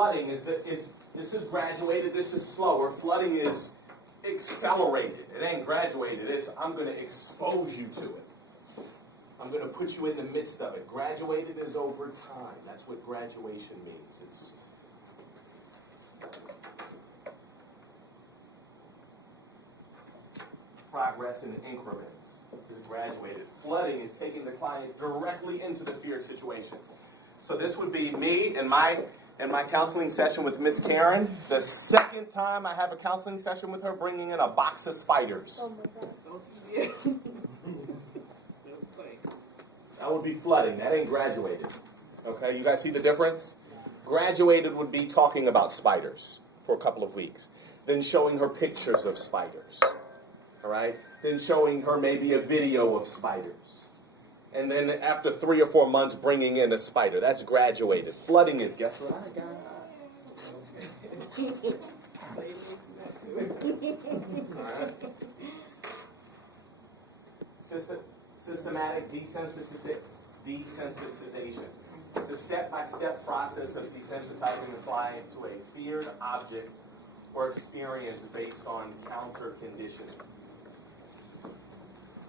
flooding this is graduated, this is slower. Flooding is accelerated. It ain't graduated. It's I'm going to expose you to it. I'm going to put you in the midst of it. Graduated is over time. That's what graduation means. It's progress in increments is graduated. Flooding is taking the client directly into the feared situation. So this would be me and my counseling session with Miss Karen. The second time I have a counseling session with her, bringing in a box of spiders. Oh my God. That would be flooding. That ain't graduated. Okay, you guys see the difference? Graduated would be talking about spiders for a couple of weeks. Then showing her pictures of spiders. All right? Then showing her maybe a video of spiders. And then after 3 or 4 months, bringing in a spider. That's graduated. Flooding is, guess what I got? All right. Systematic desensitization. It's a step-by-step process of desensitizing the client to a feared object or experience based on counter-conditioning.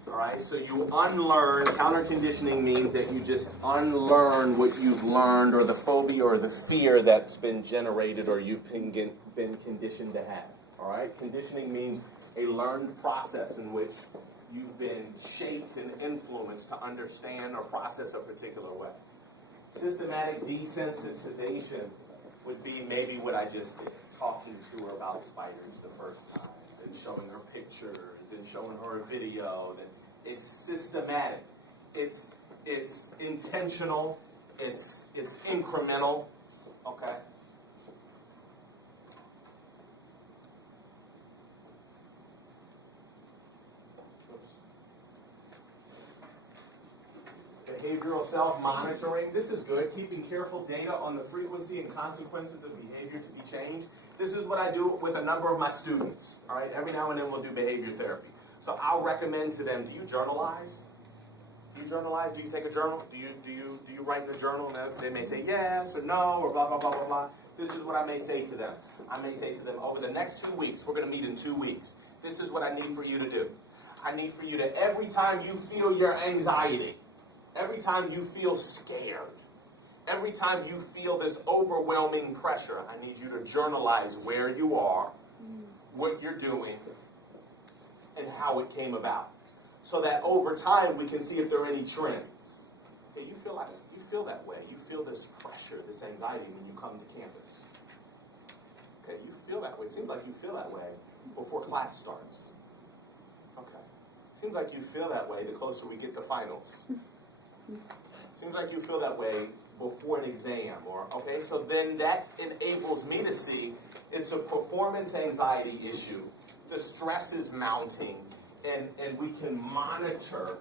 All right, so you unlearn. Counter-conditioning means that you just unlearn what you've learned, or the phobia or the fear that's been generated or you've been conditioned to have. All right, conditioning means a learned process in which you've been shaped and influenced to understand or process a particular way. Systematic desensitization would be maybe what I just did, talking to her about spiders the first time, then showing her pictures, then showing her a video. Then it's systematic. It's intentional. It's incremental. Okay. Behavioral self-monitoring. This is good. Keeping careful data on the frequency and consequences of behavior to be changed. This is what I do with a number of my students. All right. Every now and then we'll do behavior therapy. So I'll recommend to them, do you journalize? Do you journalize? Do you take a journal? Do you write in a journal? And they may say yes or no or blah, blah, blah, blah, blah. This is what I may say to them. I may say to them, over the next 2 weeks, we're going to meet in 2 weeks. This is what I need for you to do. I need for you to, every time you feel your anxiety, every time you feel scared, every time you feel this overwhelming pressure, I need you to journalize where you are, what you're doing, and how it came about. So that over time we can see if there are any trends. Okay, you feel that way. You feel this pressure, this anxiety when you come to campus. Okay, you feel that way. It seems like you feel that way before class starts. Okay. It seems like you feel that way the closer we get to finals. Seems like you feel that way before an exam, okay? So then that enables me to see it's a performance anxiety issue. The stress is mounting, and we can monitor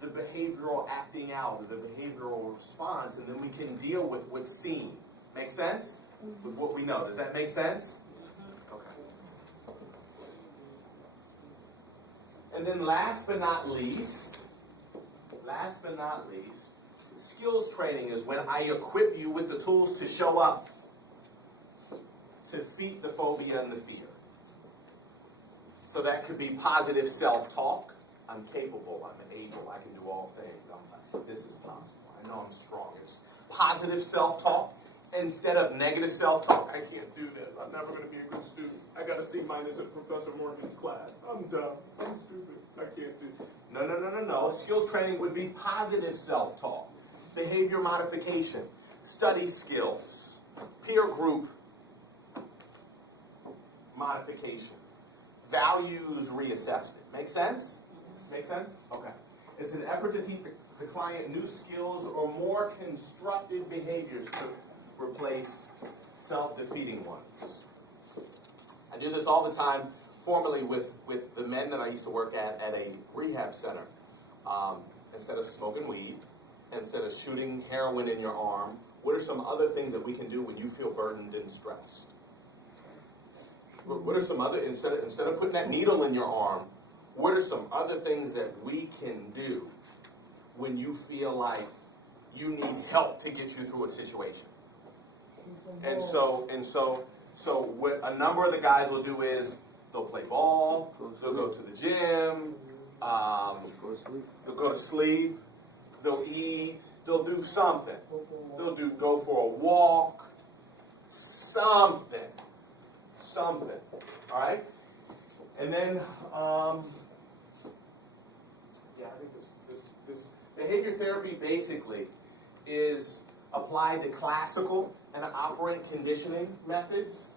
the behavioral acting out, or the behavioral response, and then we can deal with what's seen. Make sense? With what we know. Does that make sense? Okay. And then last but not least, skills training is when I equip you with the tools to show up, to defeat the phobia and the fear. So that could be positive self-talk. I'm capable, I'm able, I can do all things. This is possible. I know I'm strong. It's positive self-talk instead of negative self-talk. I can't do this. I'm never going to be a good student. I got a C- in Professor Morgan's class. I'm dumb. I'm stupid. I can't do this. No. Skills training would be positive self-talk, behavior modification, study skills, peer group modification, values reassessment. Make sense? Make sense? Okay. It's an effort to teach the client new skills or more constructive behaviors to replace self-defeating ones. I do this all the time formally with the men that I used to work at a rehab center. Instead of smoking weed, instead of shooting heroin in your arm, what are some other things that we can do when you feel burdened and stressed? What are some other, instead of putting that needle in your arm, what are some other things that we can do when you feel like you need help to get you through a situation? So what a number of the guys will do is they'll play ball, they'll go to the gym, they'll go to sleep, they'll eat, they'll do something. They'll go for a walk, something. All right? And then, I think this behavior therapy basically is applied to classical and operant conditioning methods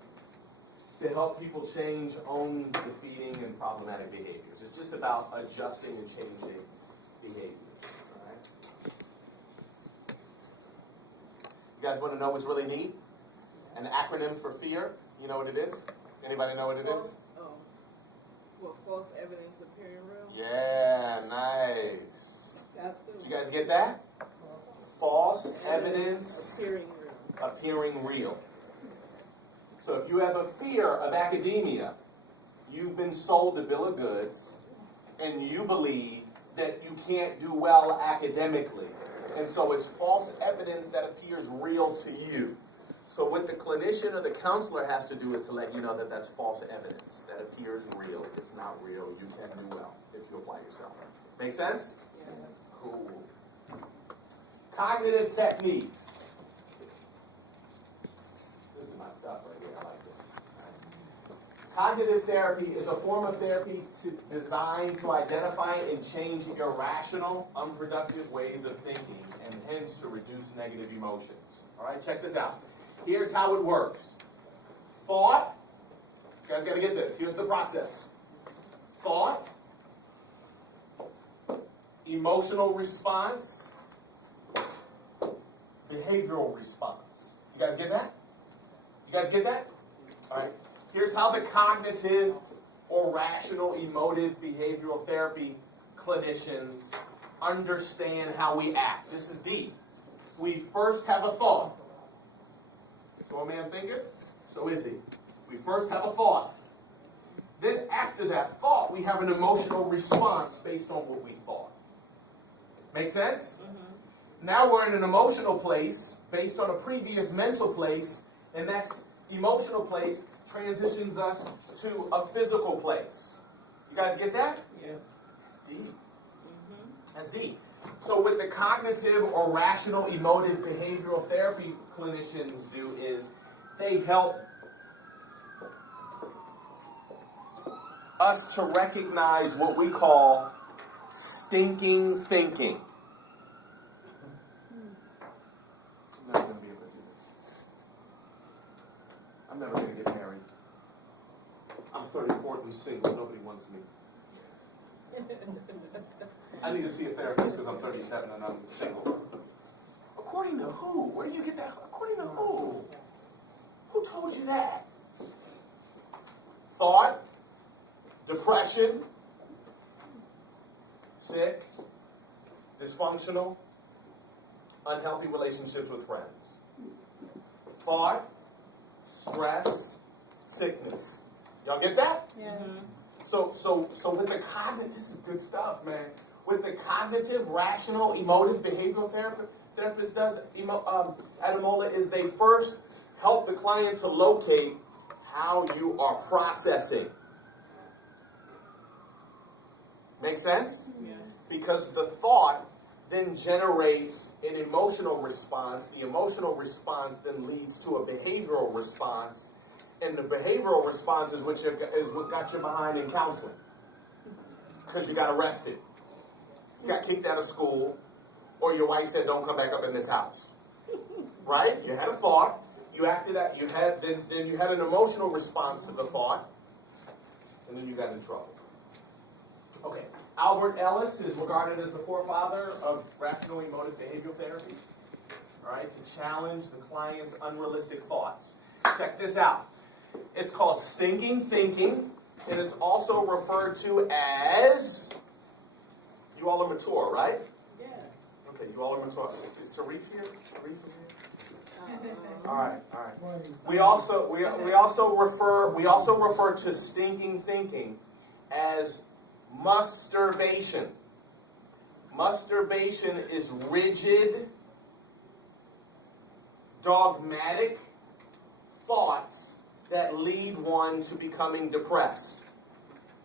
to help people change own defeating and problematic behaviors. It's just about adjusting and changing behaviors. All right? You guys want to know what's really neat? An acronym for fear. You know what it is? Anybody know what it is? False evidence appearing real? Yeah, nice. That's good. Did you guys get that? False evidence appearing real. So if you have a fear of academia, you've been sold a bill of goods, and you believe that you can't do well academically. And so it's false evidence that appears real to you. So what the clinician or the counselor has to do is to let you know that that's false evidence, that appears real. It's not real. You can do well if you apply yourself. Make sense? Yes. Cool. Cognitive techniques. This is my stuff right here. I like this. Cognitive therapy is a form of therapy designed to identify and change irrational, unproductive ways of thinking, and hence to reduce negative emotions. All right, check this out. Here's how it works. Thought, you guys got to get this. Here's the process. Thought, emotional response, behavioral response. You guys get that? You guys get that? All right. Here's how the cognitive or rational emotive behavioral therapy clinicians understand how we act. This is deep. We first have a thought. So a man thinketh, so is he. We first have a thought. Then after that thought, we have an emotional response based on what we thought. Make sense? Mm-hmm. Now we're in an emotional place based on a previous mental place, and that emotional place transitions us to a physical place. You guys get that? Yes. That's deep. Mm-hmm. That's deep. So what the cognitive or rational emotive behavioral therapy clinicians do is they help us to recognize what we call stinking thinking. I'm never going to be able to do this. I'm never going to get married. I'm 34th and single. Nobody wants me. I need to see a therapist because I'm 37 and I'm single. According to who? Where do you get that? According to who? Who told you that? Thought, depression, sick, dysfunctional, unhealthy relationships with friends. Thought, stress, sickness. Y'all get that? Yeah. So with the cognitive, this is good stuff, man. With the cognitive, rational, emotive, behavioral therapist does, Ademola, is they first help the client to locate how you are processing. Make sense? Yes. Because the thought then generates an emotional response. The emotional response then leads to a behavioral response. And the behavioral response is what got you behind in counseling. Because you got arrested. You got kicked out of school. Or your wife said, don't come back up in this house. Right? You had a thought. You acted out. Then you had an emotional response to the thought. And then you got in trouble. Okay. Albert Ellis is regarded as the forefather of rational emotive behavioral therapy. All right? To challenge the client's unrealistic thoughts. Check this out. It's called stinking thinking, and it's also referred to as, you all are mature, right? Yeah. Okay, you all are mature. Is Tarif here? Tarif is here? All right. We also refer to stinking thinking as masturbation. Masturbation is rigid, dogmatic, thoughts that lead one to becoming depressed.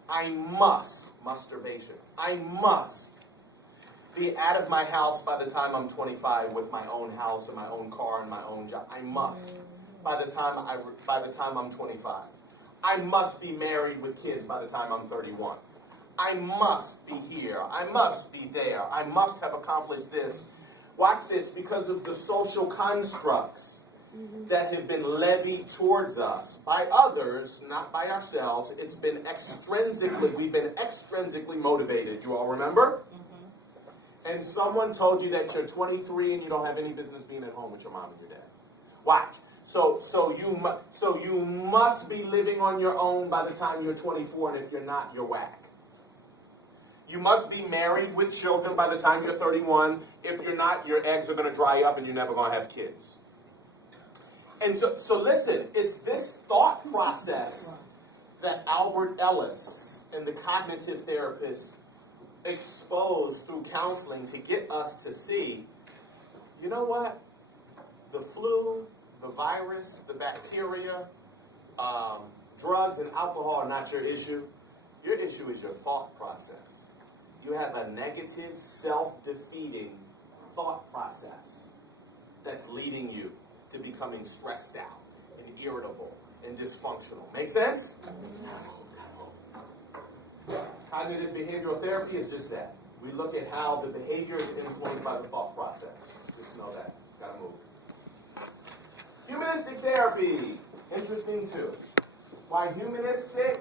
I must, masturbation, I must be out of my house by the time I'm 25 with my own house and my own car and my own job. I must by the time I'm 25. I must be married with kids by the time I'm 31. I must be here. I must be there. I must have accomplished this. Watch this, because of the social constructs that have been levied towards us by others, not by ourselves. It's been we've been extrinsically motivated. You all remember? And someone told you that you're 23 and you don't have any business being at home with your mom and your dad. Watch. So you must be living on your own by the time you're 24, and if you're not, you're whack. You must be married with children by the time you're 31. If you're not, your eggs are going to dry up and you're never going to have kids. And so listen, it's this thought process that Albert Ellis and the cognitive therapists exposed through counseling to get us to see, you know what? The flu, the virus, the bacteria, drugs and alcohol are not your issue. Your issue is your thought process. You have a negative, self-defeating thought process that's leading you to becoming stressed out and irritable and dysfunctional. Make sense? Cognitive behavioral therapy is just that. We look at how the behavior is influenced by the thought process. Just know that. Gotta move. Humanistic therapy. Interesting too. Why humanistic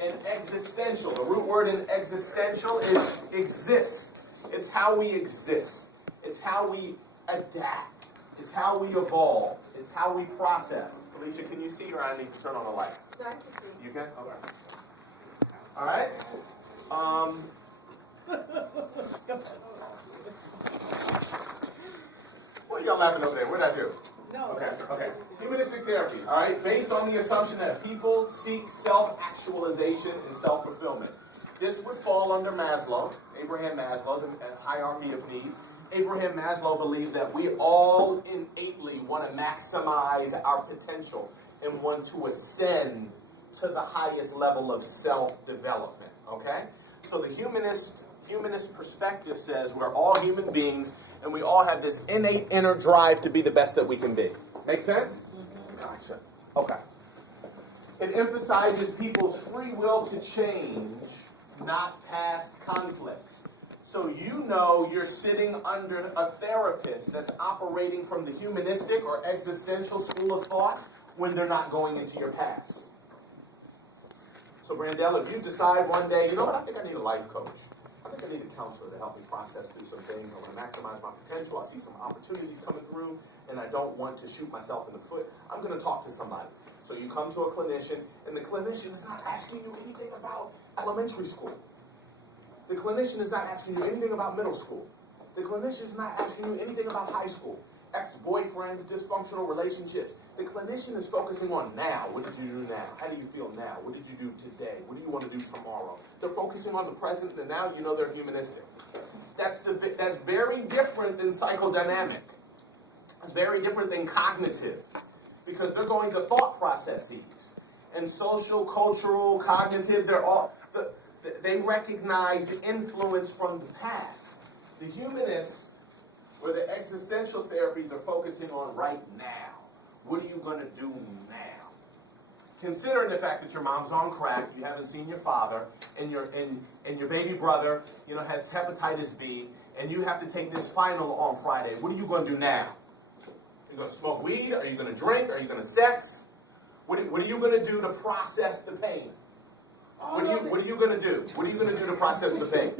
and existential? The root word in existential is exist. It's how we exist. It's how we adapt. It's how we evolve. It's how we process. Alicia, can you see, or I need to turn on the lights? I can see. You can? Okay. All right. What are y'all laughing over there? What did I do? No. Okay. Humanistic therapy, all right, based on the assumption that people seek self-actualization and self-fulfillment. This would fall under Maslow, Abraham Maslow, the hierarchy of needs. Abraham Maslow believes that we all innately want to maximize our potential and want to ascend to the highest level of self-development, okay? So the humanist perspective says we're all human beings and we all have this innate inner drive to be the best that we can be. Make sense? Gotcha. Okay. It emphasizes people's free will to change, not past conflicts. So you know you're sitting under a therapist that's operating from the humanistic or existential school of thought when they're not going into your past. So Brandell, if you decide one day, you know what, I think I need a life coach. I think I need a counselor to help me process through some things. I want to maximize my potential. I see some opportunities coming through, and I don't want to shoot myself in the foot. I'm going to talk to somebody. So you come to a clinician, and the clinician is not asking you anything about elementary school. The clinician is not asking you anything about middle school. The clinician is not asking you anything about high school. Ex-boyfriends, dysfunctional relationships. The clinician is focusing on now. What did you do now? How do you feel now? What did you do today? What do you want to do tomorrow? They're focusing on the present, and now you know they're humanistic. That's very different than psychodynamic. It's very different than cognitive, because they're going to thought processes. And social, cultural, cognitive, they recognize influence from the past. The humanists, where the existential therapies are focusing on right now. What are you going to do now? Considering the fact that your mom's on crack, you haven't seen your father, and your baby brother, has hepatitis B, and you have to take this final on Friday. What are you going to do now? Are you going to smoke weed? Are you going to drink? Are you going to sex? What are you going to do to process the pain? What are you going to do? What are you going to do to process the pain?